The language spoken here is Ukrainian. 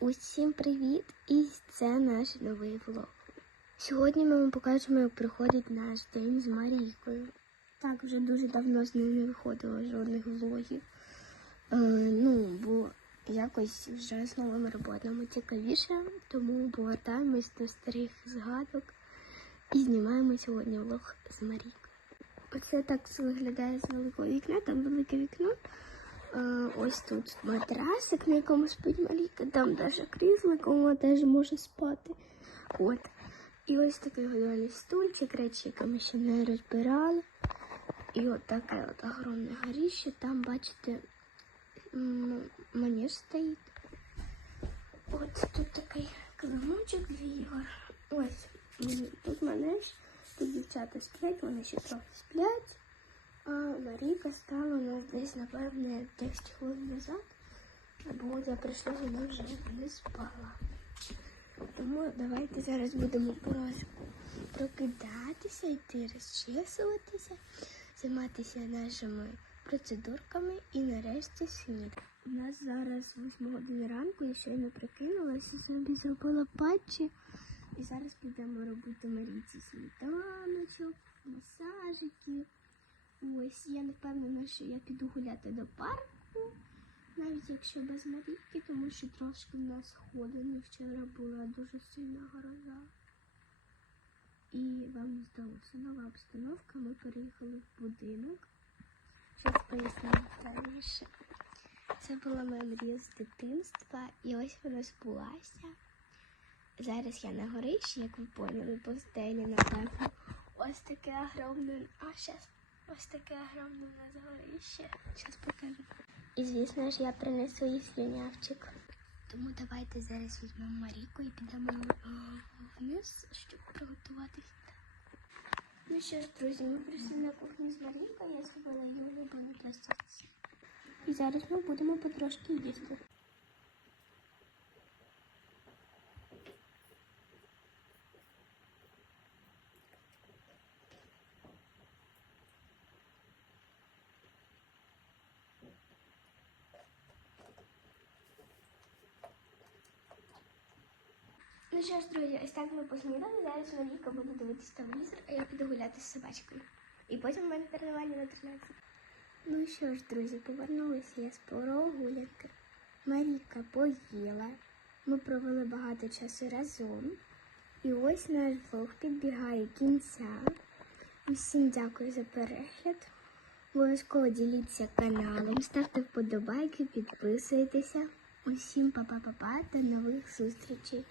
Усім привіт! І це наш новий влог. Сьогодні ми вам покажемо, як проходить наш день з Марійкою. Так, вже дуже давно з нею не виходило жодних влогів. Е, ну, бо якось вже з новими роботами цікавіше, тому повертаємось до старих згадок і знімаємо сьогодні влог з Марійкою. Оце так виглядає з великого вікна, там велике вікно. Ось тут матрасик, на якому спить Марійка, там даже крісло, якому теж може спати. От. І ось такий годований стульчик, речі, які ми ще не розбирали. І от таке от огромне горіще. Там, бачите, м, манеж стоїть. От тут такий килимочок для ігор. Ось тут манеж, тут дівчата сплять, вони ще трохи сплять. А Марійка стала у нас десь, напевне, 10 хвилин назад. Бо я прийшла, вона вже не спала. Тому давайте зараз будемо прокидатися, йти розчесуватися, займатися нашими процедурками і нарешті снідати. У нас зараз 8 години ранку, я щойно прикинулася, собі зробила патчі. І зараз підемо робити Марійці сніданочок, масажики. Ось я не впевнена, що я піду гуляти до парку, навіть якщо без Марійки, тому що трошки в нас ходено. Вчора була дуже сильна гроза. І вам здалося нова обстановка. Ми переїхали в будинок. Щось поясню детальніше. Це була моя мрія з дитинства, і ось вона збулася. Зараз я на горищі, як ви поняли, по стелі, напевно. Ось таке огромне. А, зараз ось таке огромне у нас горище. Зараз покажу. І звісно ж, я принесу їй слюнявчик. Тому давайте зараз візьмемо Марійку і підемо вниз, щоб приготуватися. Ну що ж, друзі, ми прийшли на кухню з Марійкою, я зробила її улюблену пластиці. І зараз ми будемо потрошки їсти. Ну що ж, друзі, ось так ми поснідали. Зараз Марійка буде дивитися телевізор, а я піду гуляти з собачкою. І потім в мене тренування на 13. Ну що ж, друзі, повернулася я з прогулянки. Марійка поїла. Ми провели багато часу разом. І ось наш влог підбігає кінця. Усім дякую за перегляд. Обов'язково діліться каналом, ставте вподобайки, підписуйтеся. Усім па-па-па-па, до нових зустрічей.